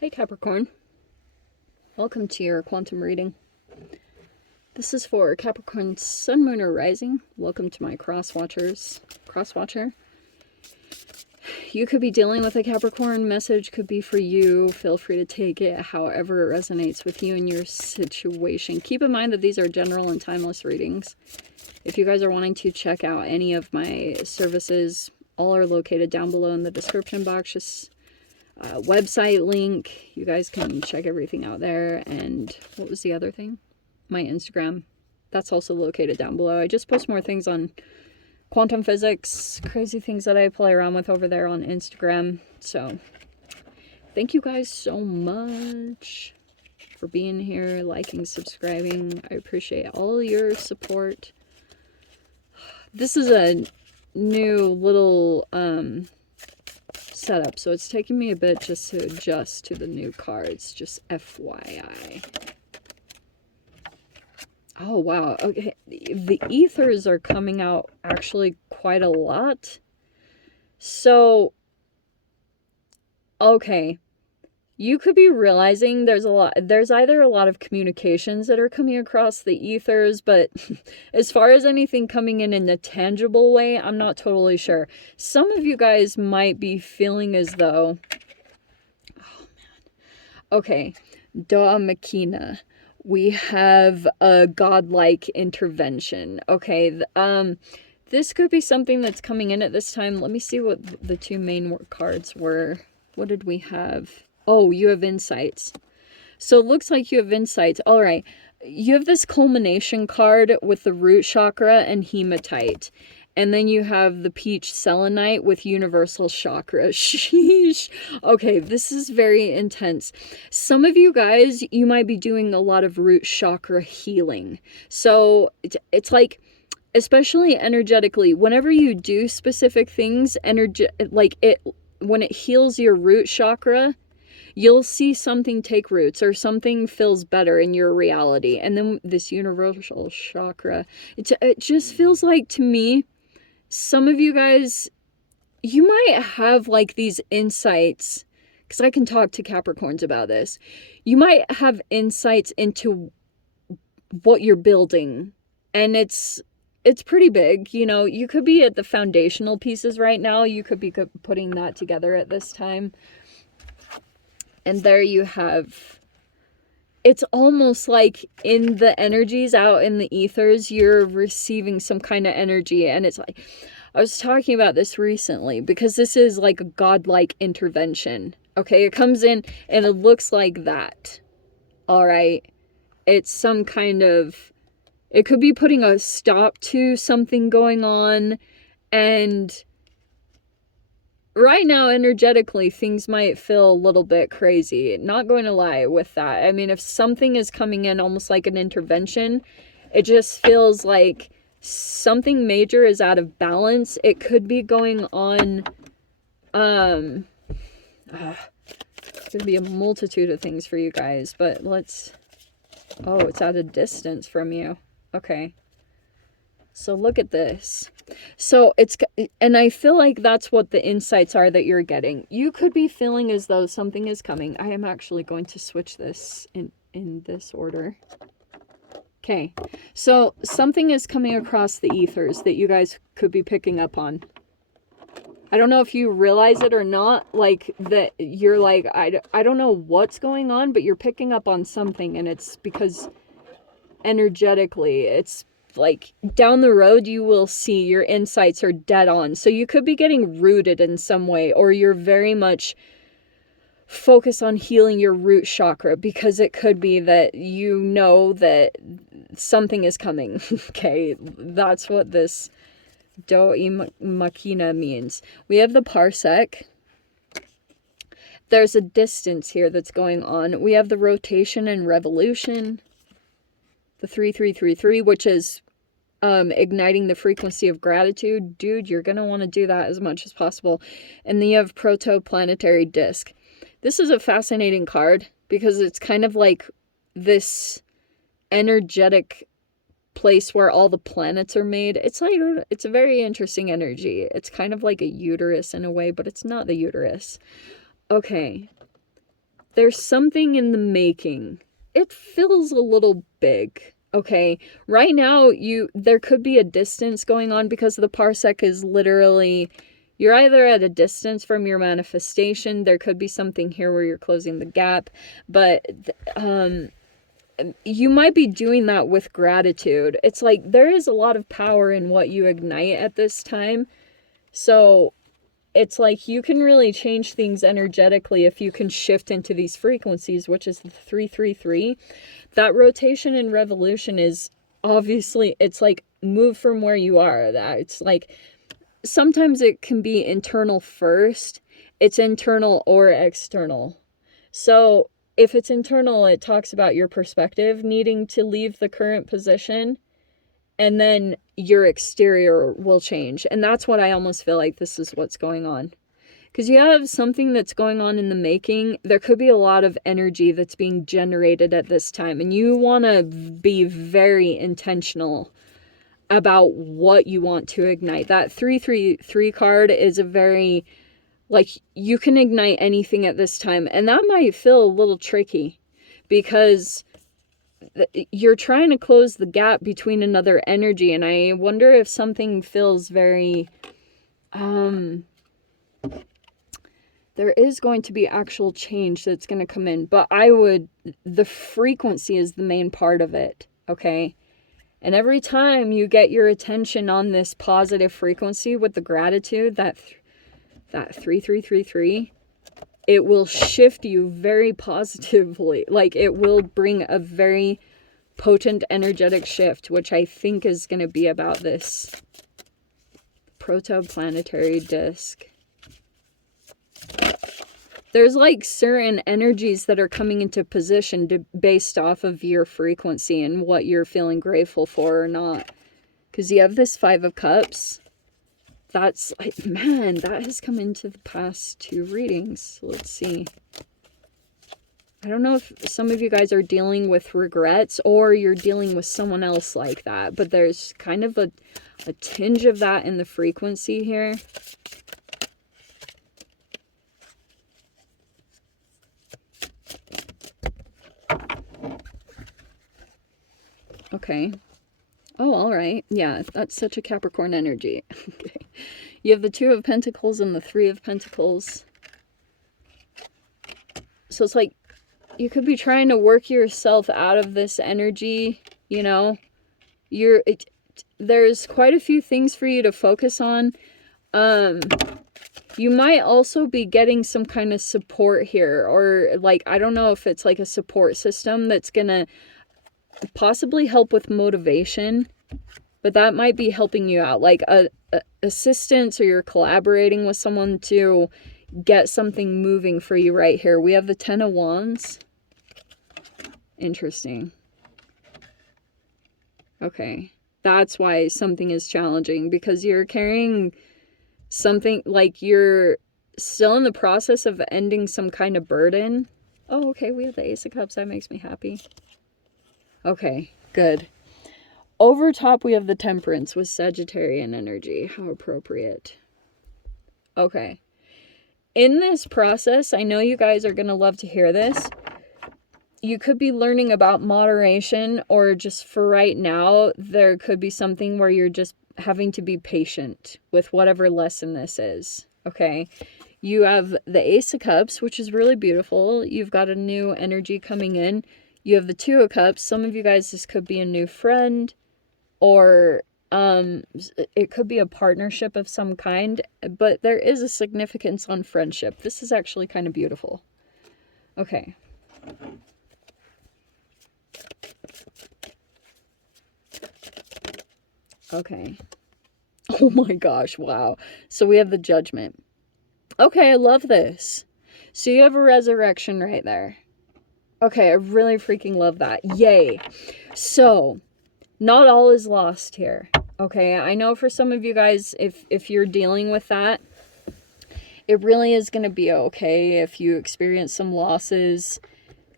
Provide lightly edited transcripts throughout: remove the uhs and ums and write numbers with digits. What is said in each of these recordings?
Hi Capricorn, welcome to your quantum reading. This is for Capricorn Sun, Moon, or Rising. Welcome to my crosswatcher. You could be dealing with a Capricorn. Message could be for you. Feel free to take it however it resonates with you and your situation. Keep in mind that these are general and timeless readings. If you guys are wanting to check out any of my services, all are located down below in the description box. Just website link. You guys can check everything out there. And what was the other thing? My Instagram. That's also located down below. I just post more things on quantum physics, crazy things that I play around with over there on Instagram. So thank you guys so much for being here, liking, subscribing. I appreciate all your support. This is a new little setup, so it's taking me a bit just to adjust to the new cards, just FYI. Oh wow, okay, the ethers are coming out actually quite a lot. So okay, you could be realizing there's either a lot of communications that are coming across the ethers, but as far as anything coming in a tangible way, I'm not totally sure. Some of you guys might be feeling as though, oh man, okay, Doa Makina, we have a godlike intervention. Okay, this could be something that's coming in at this time. Let me see what the two main cards were. What did we have? Oh, you have insights. So it looks like you have insights. All right. You have this culmination card with the root chakra and hematite. And then you have the peach selenite with universal chakra. Sheesh. Okay, this is very intense. Some of you guys, you might be doing a lot of root chakra healing. So it's like, especially energetically, whenever you do specific things, when it heals your root chakra, you'll see something take roots or something feels better in your reality. And then this universal chakra, it just feels like, to me, some of you guys, you might have like these insights, because I can talk to Capricorns about this. You might have insights into what you're building, and it's pretty big. You know, you could be at the foundational pieces right now. You could be putting that together at this time. And there you have, it's almost like in the energies out in the ethers, you're receiving some kind of energy. And it's like, I was talking about this recently because this is like a godlike intervention. Okay, it comes in and it looks like that. All right. It's some kind of, it could be putting a stop to something going on. And right now, energetically, things might feel a little bit crazy. Not going to lie with that. I mean, if something is coming in almost like an intervention, it just feels like something major is out of balance. It could be going on, it's going to be a multitude of things for you guys, but let's, oh, it's at a distance from you. Okay. So look at this. So it's, and I feel like that's what the insights are that you're getting. You could be feeling as though something is coming. I am actually going to switch this in this order. Okay. So something is coming across the ethers that you guys could be picking up on. I don't know if you realize it or not, like that you're like, I don't know what's going on, but you're picking up on something, and it's because energetically, it's like down the road you will see your insights are dead on. So you could be getting rooted in some way, or you're very much focused on healing your root chakra, because it could be that you know that something is coming. Okay, that's what this Do'i Makina means. We have the parsec. There's a distance here that's going on. We have the rotation and revolution. The 3333, which is igniting the frequency of gratitude. Dude, you're going to want to do that as much as possible. And then you have protoplanetary disk. This is a fascinating card because it's kind of like this energetic place where all the planets are made. It's like, it's a very interesting energy. It's kind of like a uterus in a way, but it's not the uterus. Okay. there's something in the making. It feels a little big. Okay, right now there could be a distance going on because the parsec is literally, you're either at a distance from your manifestation. There could be something here where you're closing the gap, but you might be doing that with gratitude. It's like there is a lot of power in what you ignite at this time. So it's like you can really change things energetically if you can shift into these frequencies, which is the 333. That rotation and revolution is obviously, it's like move from where you are. That it's like sometimes it can be internal first. It's internal or external. So if it's internal, it talks about your perspective needing to leave the current position, and then your exterior will change. And that's what I almost feel like this is what's going on. Because you have something that's going on in the making. There could be a lot of energy that's being generated at this time. And you want to be very intentional about what you want to ignite. That 333 card is a very, like, you can ignite anything at this time. And that might feel a little tricky because you're trying to close the gap between another energy. And I wonder if something feels very, there is going to be actual change that's going to come in, but the frequency is the main part of it, okay? And every time you get your attention on this positive frequency with the gratitude, that 3333, it will shift you very positively. Like, it will bring a very potent energetic shift, which I think is going to be about this protoplanetary disk. There's like certain energies that are coming into position based off of your frequency and what you're feeling grateful for or not. Because you have this 5 of Cups. That's like, man, that has come into the past 2 readings. Let's see. I don't know if some of you guys are dealing with regrets or you're dealing with someone else like that. But there's kind of a tinge of that in the frequency here. Okay. Oh, all right. Yeah, that's such a Capricorn energy. Okay. You have the 2 of Pentacles and the 3 of Pentacles. So it's like you could be trying to work yourself out of this energy, you know. There's quite a few things for you to focus on. You might also be getting some kind of support here, or like, I don't know if it's like a support system that's gonna possibly help with motivation, but that might be helping you out, like a assistance, or you're collaborating with someone to get something moving for you right here. We have the 10 of Wands. Interesting. Okay, that's why something is challenging, because you're carrying something, like you're still in the process of ending some kind of burden. Oh, okay, we have the Ace of Cups. That makes me happy. Okay, good. Over top, we have the Temperance with Sagittarian energy. How appropriate. Okay. In this process, I know you guys are going to love to hear this. You could be learning about moderation, or just for right now, there could be something where you're just having to be patient with whatever lesson this is. Okay. You have the Ace of Cups, which is really beautiful. You've got a new energy coming in. You have the 2 of Cups. Some of you guys, this could be a new friend, or it could be a partnership of some kind, but there is a significance on friendship. This is actually kind of beautiful. Okay. Okay. Oh my gosh, wow. So we have the Judgment. Okay, I love this. So you have a resurrection right there. Okay, I really freaking love that. Yay. So, not all is lost here. Okay, I know for some of you guys, if you're dealing with that, it really is going to be okay if you experience some losses.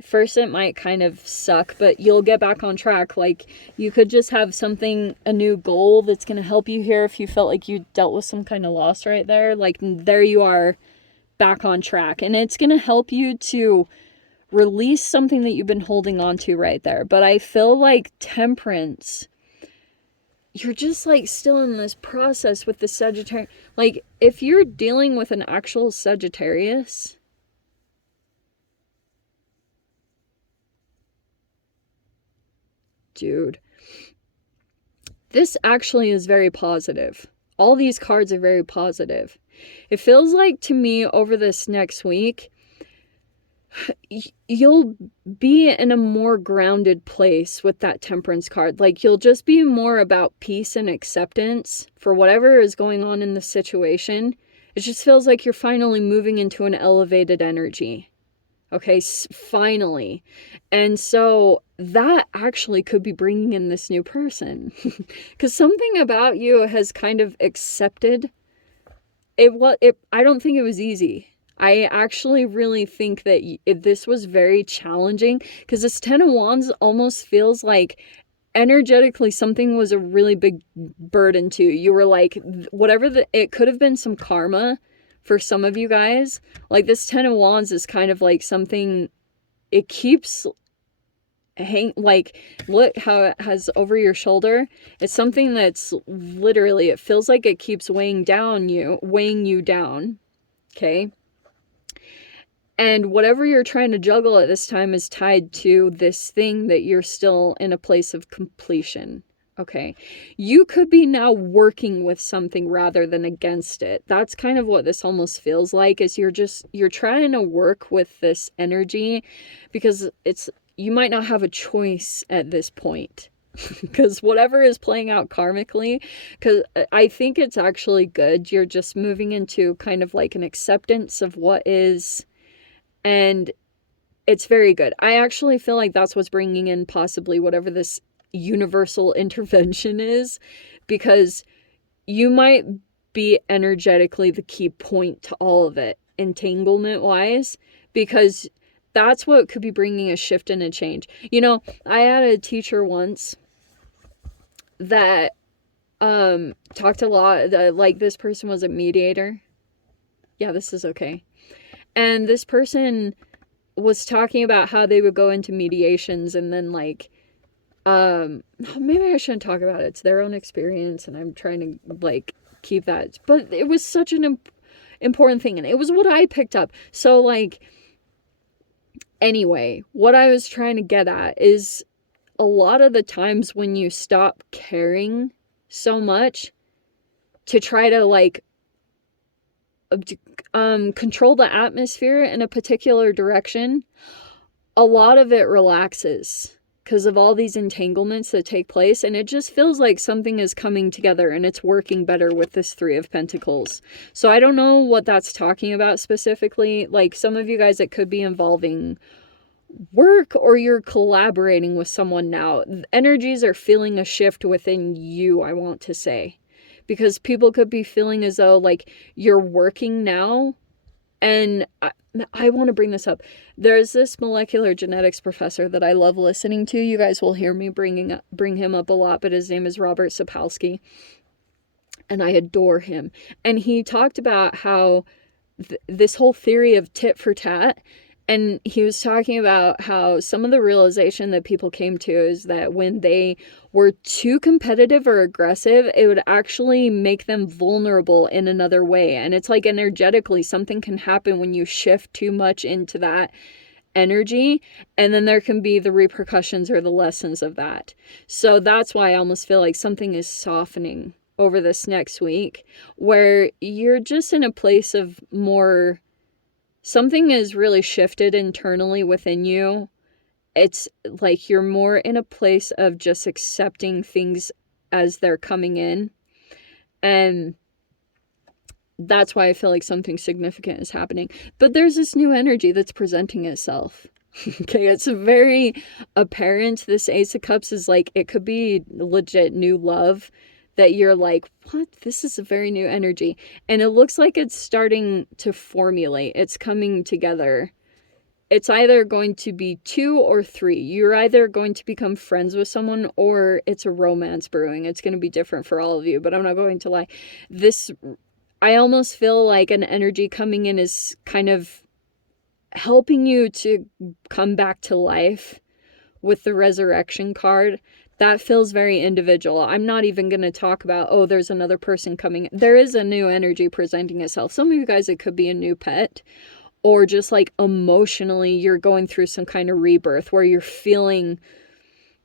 First, it might kind of suck, but you'll get back on track. Like, you could just have something, a new goal that's going to help you here if you felt like you dealt with some kind of loss right there. Like, there you are back on track. And it's going to help you to Release something that you've been holding on to right there. But I feel like Temperance, you're just like still in this process with the Sagittarius. Like, if you're dealing with an actual Sagittarius, dude, this actually is very positive. All these cards are very positive. It feels like to me over this next week, you'll be in a more grounded place with that Temperance card. Like, you'll just be more about peace and acceptance for whatever is going on in the situation. It just feels like you're finally moving into an elevated energy. Okay, finally. And so that actually could be bringing in this new person. Because something about you has kind of accepted it. I don't think it was easy. I actually really think that this was very challenging, because this Ten of Wands almost feels like energetically something was a really big burden to you. You were like, whatever it could have been some karma for some of you guys. Like, this Ten of Wands is kind of like something, it keeps like, look how it has over your shoulder. It's something that's literally, it feels like it keeps weighing you down. Okay. And whatever you're trying to juggle at this time is tied to this thing that you're still in a place of completion. Okay. You could be now working with something rather than against it. That's kind of what this almost feels like, is you're trying to work with this energy, because you might not have a choice at this point. Because whatever is playing out karmically, because I think it's actually good. You're just moving into kind of like an acceptance of what is. And it's very good. I actually feel like that's what's bringing in possibly whatever this universal intervention is, because you might be energetically the key point to all of it, entanglement wise, because that's what could be bringing a shift and a change. You know, I had a teacher once that talked a lot, like, this person was a mediator. Yeah, this is okay. And this person was talking about how they would go into mediations and then, like, maybe I shouldn't talk about it. It's their own experience, and I'm trying to, like, keep that. But it was such an important thing, and it was what I picked up. So, like, anyway, what I was trying to get at is, a lot of the times when you stop caring so much to try to, like, control the atmosphere in a particular direction, a lot of it relaxes because of all these entanglements that take place, and it just feels like something is coming together and it's working better with this Three of Pentacles. So I don't know what that's talking about specifically. Like, some of you guys, it could be involving work, or you're collaborating with someone now. Energies are feeling a shift within you, I want to say. Because people could be feeling as though, like, you're working now. And I want to bring this up. There's this molecular genetics professor that I love listening to. You guys will hear me bring him up a lot, but his name is Robert Sapolsky. And I adore him. And he talked about how this whole theory of tit for tat. And he was talking about how some of the realization that people came to is that when they were too competitive or aggressive, it would actually make them vulnerable in another way. And it's like, energetically, something can happen when you shift too much into that energy, and then there can be the repercussions or the lessons of that. So that's why I almost feel like something is softening over this next week, where you're just in a place of more... something is really shifted internally within you. It's like you're more in a place of just accepting things as they're coming in. And that's why I feel like something significant is happening. But there's this new energy that's presenting itself. Okay, it's very apparent. This Ace of Cups is like, it could be legit new love. That you're like, what? This is a very new energy. And it looks like it's starting to formulate. It's coming together. It's either going to be 2 or 3. You're either going to become friends with someone, or it's a romance brewing. It's going to be different for all of you, but I'm not going to lie. I almost feel like an energy coming in is kind of helping you to come back to life with the resurrection card. That feels very individual. I'm not even going to talk about, oh, there's another person coming. There is a new energy presenting itself. Some of you guys, it could be a new pet, or just like emotionally, you're going through some kind of rebirth where you're feeling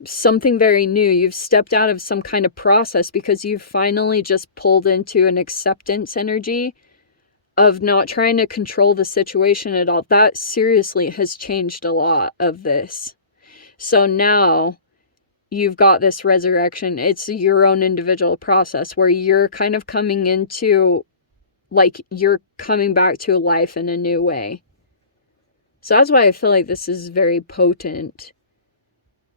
something very new. You've stepped out of some kind of process because you've finally just pulled into an acceptance energy of not trying to control the situation at all. That seriously has changed a lot of this. So now you've got this resurrection. It's your own individual process where you're kind of coming into, like, you're coming back to life in a new way. So that's why I feel like this is very potent.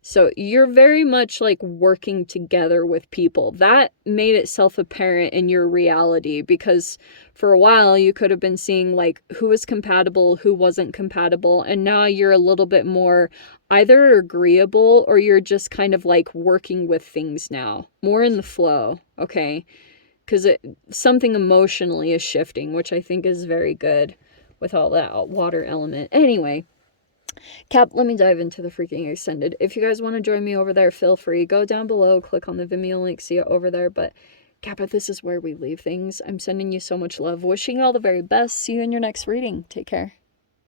So you're very much like working together with people. That made itself apparent in your reality, because for a while you could have been seeing like who was compatible, who wasn't compatible, and now you're a little bit more either agreeable or you're just kind of like working with things now, more in the flow, okay? Because something emotionally is shifting, which I think is very good with all that water element. Anyway, Cap, let me dive into the freaking extended. If you guys want to join me over there, feel free. Go down below, click on the Vimeo link, see it over there. But Kappa, this is where we leave things. I'm sending you so much love. Wishing you all the very best. See you in your next reading. Take care.